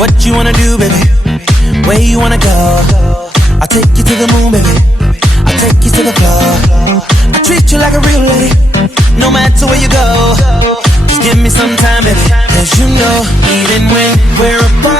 What you wanna do, baby? Where you wanna go? I'll take you to the moon, baby. I'll take you to the floor. I treat you like a real lady, no matter where you go. Just give me some time, baby. 'Cause you know, even when we're apart,